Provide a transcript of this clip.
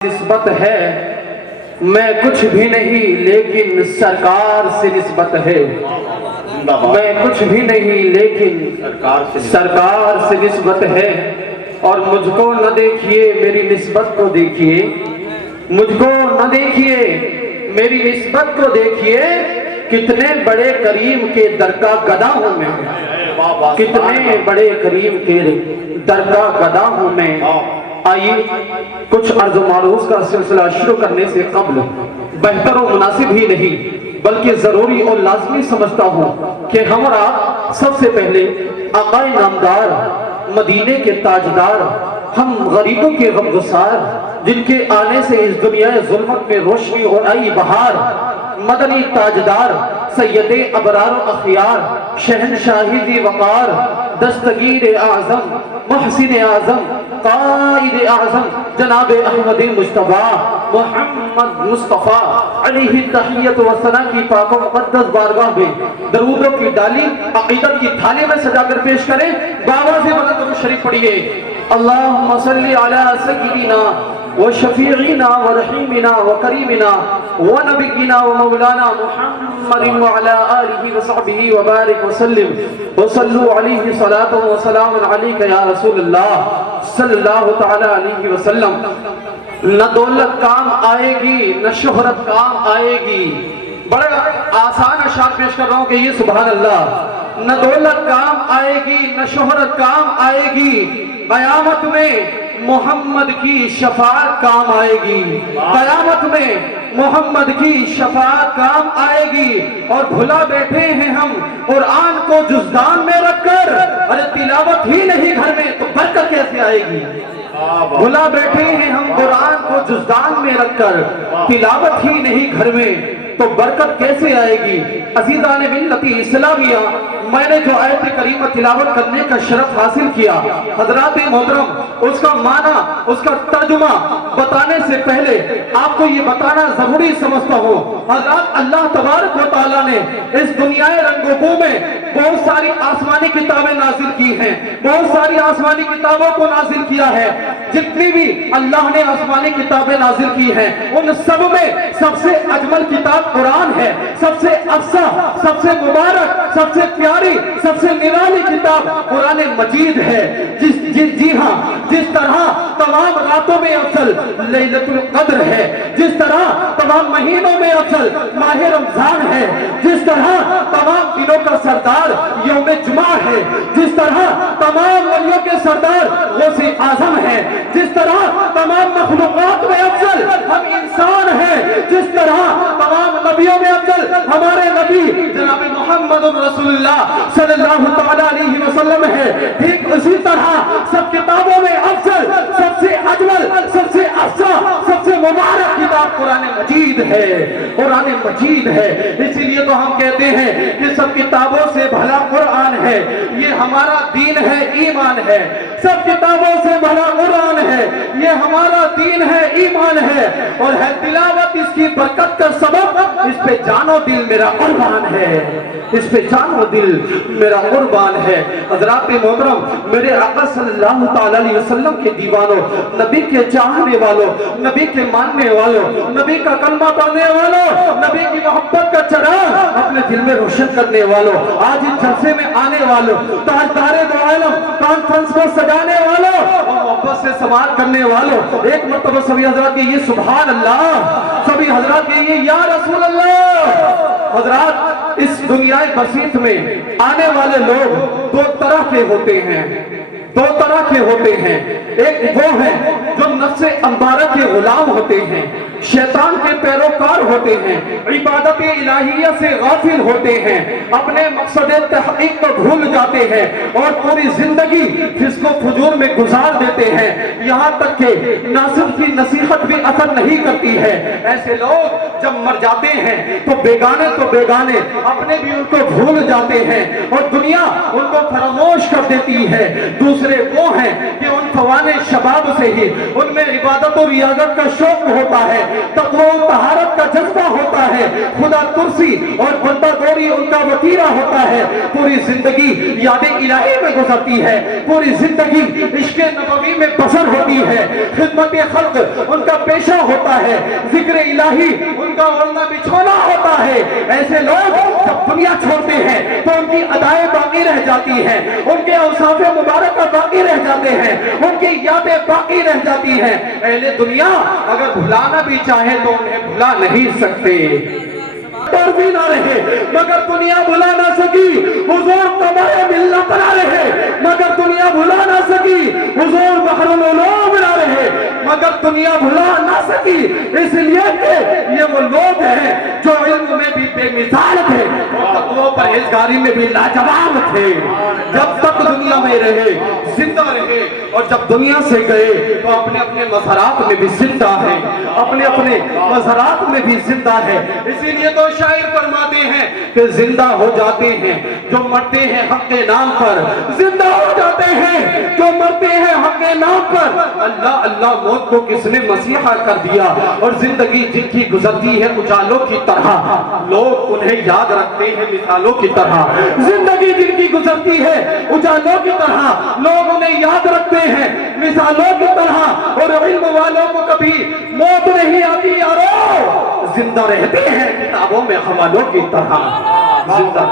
نسبت ہے میں کچھ بھی نہیں لیکن سرکار سے نسبت ہے میں کچھ بھی نہیں لیکن سرکار سے نسبت ہے اور مجھ کو نہ دیکھیے میری نسبت کو دیکھیے مجھ کو نہ دیکھیے میری نسبت کو دیکھیے کتنے بڑے کریم کے در کا گدا ہوں میں کتنے بڑے کریم کے در کا گدا ہوں میں آئیے کچھ عرض و معروض کا سلسلہ شروع کرنے سے قبل بہتر و مناسب ہی نہیں بلکہ ضروری اور لازمی سمجھتا ہوں کہ ہمارا سب سے پہلے آقا نامدار مدینے کے تاجدار ہم غریبوں کے غمگسار جن کے آنے سے اس دنیا ظلمت میں روشنی اور آئی بہار مدنی تاجدار سید ابرار و اخیار شہنشاہی ذی وقار دستگیر اعظم محسن اعظم قائد اعظم جناب احمد مصطفیٰ محمد مصطفیٰ علیہ تحیت و ثنا کی پاک و مقدس بارگاہ میں درودوں کی ڈالی عقیدت کی تھالی میں سجا کر پیش کریں بآواز بلند درود شریف پڑھیے اللہم صلی علی سیدنا وشفیعنا ورحیمنا وکریمنا ونبینا ومولانا محمد وعلى آلہ وصحبہ وبارک وسلم وصلوا علیہ صلاة وسلام علیکہ یا رسول اللہ صلی اللہ تعالی علیہ وسلم نہ دولت کام آئے گی نہ شہرت کام آئے گی بڑا آسان اشعار پیش کر رہا ہوں کہ یہ سبحان اللہ نہ دولت کام آئے گی نہ شہرت کام آئے گی قیامت میں محمد کی شفاعت کام آئے گی قیامت میں محمد کی شفاعت کام آئے گی اور بھلا بیٹھے ہیں ہم قرآن کو جزدان میں رکھ کر ارے تلاوت ہی نہیں گھر میں تو برکت کیسے آئے گی بھلا بیٹھے ہیں ہم قرآن کو جزدان میں رکھ کر تلاوت ہی نہیں گھر میں تو برکت کیسے آئے گی عزیزان ملت اسلامیہ میں نے جو آیت کریمہ تلاوت کرنے کا شرف حاصل کیا حضرات محترم اس کا معنی اس کا ترجمہ بتانے سے پہلے آپ کو یہ بتانا ضروری سمجھتا ہوں حضرات اللہ تبارک و تعالیٰ نے اس دنیا رنگ و بو میں بہت ساری آسمانی کتابیں نازل کی ہیں بہت ساری آسمانی کتابوں کو نازل کیا ہے جتنی بھی اللہ نے آسمانی کتابیں نازل کی ہیں ان سب میں سب سے اجمل کتاب قرآن ہے سب سے افضل سب سے مبارک سب سے پیاری سب سے نرالی کتاب قرآن مجید ہے جی ہاں جس طرح تمام راتوں میں افضل لیلۃ القدر ہے جس طرح تمام مہینوں میں افضل ماہ رمضان ہے جس طرح تمام دنوں کا سردار یوم جمعہ ہے جس طرح تمام ولیوں کے سردار غوث اعظم ہے جس طرح تمام مخلوقات میں افضل ہم انسان ہیں جس طرح تمام نبیوں میں افضل ہمارے نبی جناب محمد رسول اللہ صلی اللہ تعالی علیہ وسلم ہے ٹھیک اسی طرح سب کتابوں میں افضل سب سے اجمل سب سے افضل سب سے مبارک کتاب قرآن مجید ہے قرآن مجید ہے اسی لیے تو ہم کہتے ہیں کہ سب کتابوں سے بھلا قرآن ہے یہ ہمارا دین ہے ایمان ہے سب کتابوں سے بھلا قرآن ہے یہ ہمارا دین ہے ایمان ہے اور ہے تلاوت اس کی برکت کا سبب اس پہ جان و دل میرا قربان ہے اس پہ جان و دل میرا قربان ہے حضرات محترم میرے آقا صلی اللہ تعالی علیہ وسلم کے دیوانوں نبی کے چاہنے والوں نبی کے ماننے والوں نبی کا کلمہ پڑھنے والوں نبی کی محبت کا چراغ اپنے دل میں روشن کرنے والوں آج اس جلسے میں آنے والوں تاجدار دو عالم کانفرنس کو سجانے والوں اور محبت سے سماعت کرنے والوں ایک مرتبہ سبھی حضرات کے یہ سبحان اللہ سبھی حضرات کے یہ یا رسول اللہ حضرات اس دنیا بسیط میں آنے والے لوگ دو طرح کے ہوتے ہیں دو طرح کے ہوتے ہیں ایک وہ ہیں جو نفس امارہ کے غلام ہوتے ہیں شیطان کے پیروکار ہوتے ہیں عبادت الہیہ سے غافل ہوتے ہیں اپنے مقصد تحقیق کو بھول جاتے ہیں اور پوری زندگی فسق و فجور میں گزار دیتے ہیں یہاں تک کہ ناصر کی نصیحت بھی اثر نہیں کرتی کرتی ہے۔ ایسے لوگ جب مر جاتے ہیں تو بیگانے اپنے بھی ان کو بھول جاتے ہیں اور دنیا ان کو فراموش کر دیتی ہے۔ دوسرے وہ ہیں کہ ان فوان شباب سے ہی ان میں عبادت و ریاضت کا شوق ہوتا ہے، تقوی و طہارت کا جذبہ ہوتا ہے، خدا ترسی اور بندہ دوری ان کا وتیرہ ہوتا ہے۔ پوری زندگی یاد الہی میں گزرتی ہے، پوری زندگی عشق نبوی میں بسر ہوتی ہے، خدمت خلق ان کا پیشہ ہوتا ہے، ذکر الہی ان کا اوڑھنا بچھونا ہوتا ہے۔ ایسے لوگ جب دنیا چھوڑتے ہیں تو ان کی ادائیں باقی رہ جاتی ہیں، ان کے اوصاف مبارکہ باقی رہ جاتے ہیں، ان کی یادیں باقی رہ جاتی ہیں۔ اہل دنیا اگر بھلانا بھی چاہے تو انہیں بھلا نہیں سکتے، بھی نہ رہے مگر دنیا بھلا نہ سکی، حضور تمہارے ملت نہ رہے مگر دنیا بھلا نہ سکی، حضور بحر العلوم نہ رہے مگر دنیا بھلا نہ سکی۔ اس لیے کہ یہ وہ لوگ ہیں جو علم میں بھی بے مثال تھے اور تقوی پرہیزگاری میں بھی لاجواب تھے۔ جب تک دنیا میں رہے زندہ رہے اور جب دنیا سے گئے تو اپنے اپنے مزارات میں بھی زندہ ہے، اپنے اپنے مزارات میں بھی زندہ ہے۔ اسی لیے تو شاعر فرماتے ہیں کہ زندہ ہو جاتے ہیں جو مرتے ہیں حق کے نام پر، زندہ ہو جاتے ہیں جو مرتے ہیں حق کے نام پر۔ اللہ اللہ موت کو کس نے مسیحا کر دیا اور زندگی جن کی گزرتی ہے اجالوں کی طرح، لوگ انہیں یاد رکھتے ہیں مثالوں کی طرح۔ زندگی جن کی گزرتی ہے اجالوں کی طرح، لوگ انہیں یاد رکھتے ہیں مثالوں کی طرح، اور علم والوں کو کبھی موت نہیں آتی یارو، زندہ رہتے ہیں کتابوں میں حوالوں کی طرح، زندہ